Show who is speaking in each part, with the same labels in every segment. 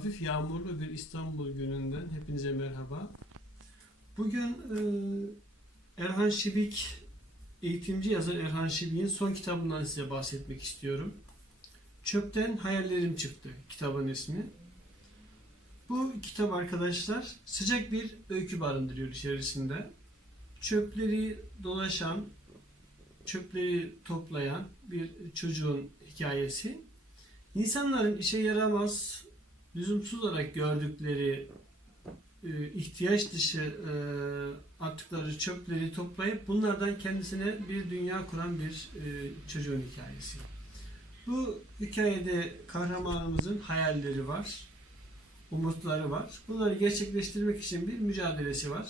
Speaker 1: hafif yağmurlu bir İstanbul gününden hepinize merhaba. Bugün e, Erhan Şibik, eğitimci yazar Erhan Şibik'in son kitabından size bahsetmek istiyorum. Çöpten Hayallerim Çıktı kitabın ismi. Bu kitap arkadaşlar sıcak bir öykü barındırıyor içerisinde. Çöpleri dolaşan, çöpleri toplayan bir çocuğun hikayesi. İnsanların işe yaramaz, lüzumsuz olarak gördükleri e, ihtiyaç dışı e, attıkları çöpleri toplayıp bunlardan kendisine bir dünya kuran bir e, çocuğun hikayesi. Bu hikayede kahramanımızın hayalleri var, umutları var. Bunları gerçekleştirmek için bir mücadelesi var.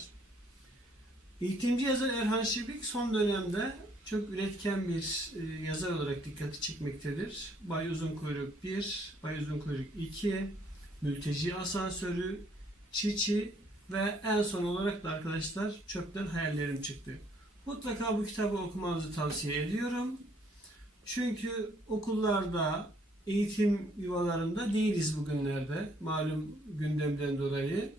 Speaker 1: Eğitimci yazar Erhan Şibik son dönemde çok üretken bir e, yazar olarak dikkati çekmektedir. Bay Uzun Kuyruk 1, Bay Uzun Kuyruk 2, Mülteci Asansörü, Çiçi ve en son olarak da arkadaşlar Çöpten Hayallerim çıktı. Mutlaka bu kitabı okumanızı tavsiye ediyorum. Çünkü okullarda, eğitim yuvalarında değiliz bugünlerde. Malum gündemden dolayı.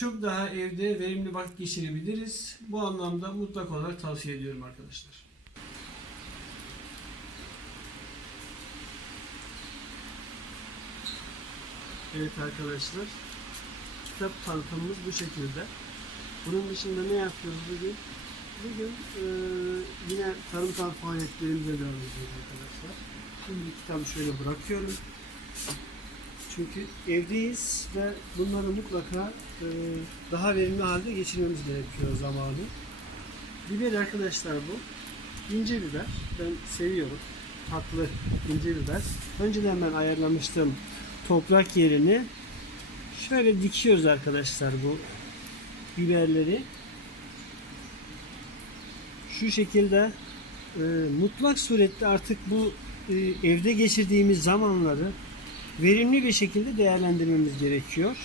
Speaker 1: Çok daha evde verimli vakit geçirebiliriz. Bu anlamda mutlak olarak tavsiye ediyorum arkadaşlar. Evet arkadaşlar. Kitap tanıtımımız bu şekilde. Bunun dışında ne yapıyoruz bugün? Bugün e, yine tarımsal faaliyetlerimize devam edeceğiz arkadaşlar. Şimdi kitabı şöyle bırakıyorum. Çünkü evdeyiz ve bunları mutlaka e, daha verimli halde geçirmemiz gerekiyor zamanı. Biber arkadaşlar bu. İnce biber. Ben seviyorum. Tatlı ince biber. Önceden ben ayarlamıştım toprak yerini. Şöyle dikiyoruz arkadaşlar bu biberleri. Şu şekilde e, mutlak surette artık bu e, evde geçirdiğimiz zamanları verimli bir şekilde değerlendirmemiz gerekiyor.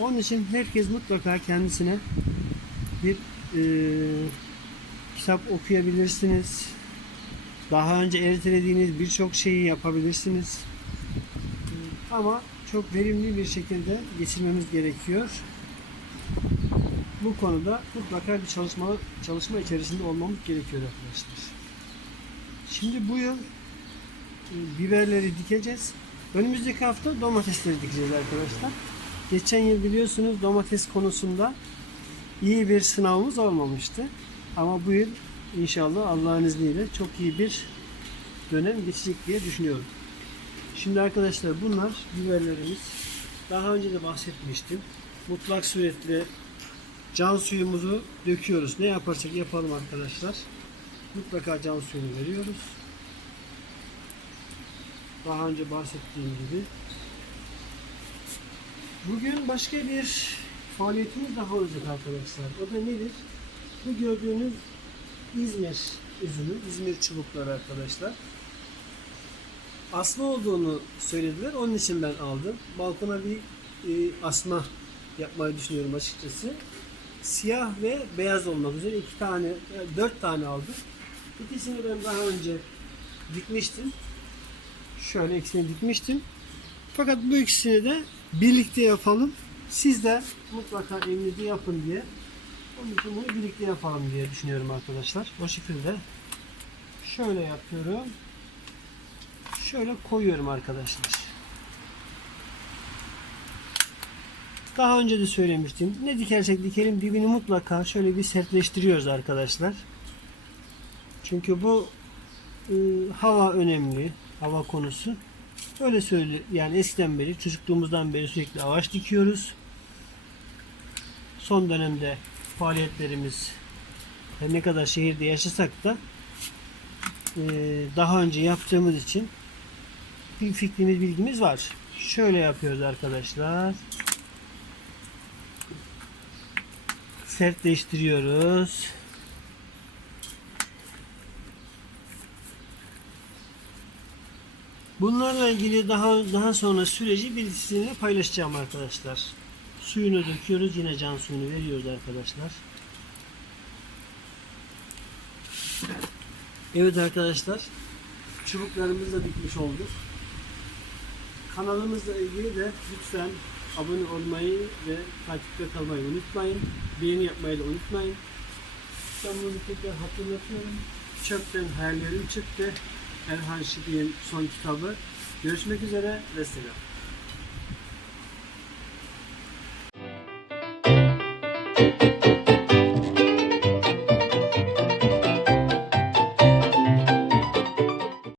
Speaker 1: Onun için herkes mutlaka kendisine bir e, kitap okuyabilirsiniz. Daha önce ertelediğiniz birçok şeyi yapabilirsiniz. Ama çok verimli bir şekilde geçirmemiz gerekiyor. Bu konuda mutlaka bir çalışma çalışma içerisinde olmamız gerekiyor arkadaşlar. Şimdi bu yıl e, biberleri dikeceğiz. Önümüzdeki hafta domatesleri dikeceğiz arkadaşlar. Geçen yıl biliyorsunuz domates konusunda iyi bir sınavımız olmamıştı. Ama bu yıl inşallah Allah'ın izniyle çok iyi bir dönem geçecek diye düşünüyorum. Şimdi arkadaşlar bunlar biberlerimiz. Daha önce de bahsetmiştim. Mutlak suretle can suyumuzu döküyoruz. Ne yaparsak yapalım arkadaşlar. Mutlaka can suyunu veriyoruz. Daha önce bahsettiğim gibi. Bugün başka bir faaliyetimiz daha olacak arkadaşlar. O da nedir? Bu gördüğünüz İzmir üzümü, İzmir çubukları arkadaşlar. Asma olduğunu söylediler. Onun için ben aldım. Balkona bir e, asma yapmayı düşünüyorum açıkçası. Siyah ve beyaz olmak üzere iki tane, dört tane aldım. İkisini ben daha önce dikmiştim. Şöyle ikisini dikmiştim. Fakat bu ikisini de birlikte yapalım. Siz de mutlaka evinizde yapın diye. Onun için bunu birlikte yapalım diye düşünüyorum arkadaşlar. O şekilde şöyle yapıyorum. Şöyle koyuyorum arkadaşlar. Daha önce de söylemiştim. Ne dikersek dikelim dibini mutlaka şöyle bir sertleştiriyoruz arkadaşlar. Çünkü bu e, hava önemli. Hava konusu. Öyle söyle yani eskiden beri çocukluğumuzdan beri sürekli ağaç dikiyoruz. Son dönemde faaliyetlerimiz ne kadar şehirde yaşasak da e, daha önce yaptığımız için bir fikrimiz bilgimiz var. Şöyle yapıyoruz arkadaşlar. Sertleştiriyoruz. Bunlarla ilgili daha daha sonra süreci bir sizinle paylaşacağım arkadaşlar. Suyunu döküyoruz. Yine can suyunu veriyoruz arkadaşlar. Evet arkadaşlar. Çubuklarımızı da dikmiş olduk. kanalımızla ilgili de lütfen abone olmayı ve takipte kalmayı unutmayın. Beğeni yapmayı da unutmayın. Ben bunu tekrar hatırlatıyorum. Çöpten hayallerim çıktı. Erhan Şibi'nin son kitabı. Görüşmek üzere ve selam.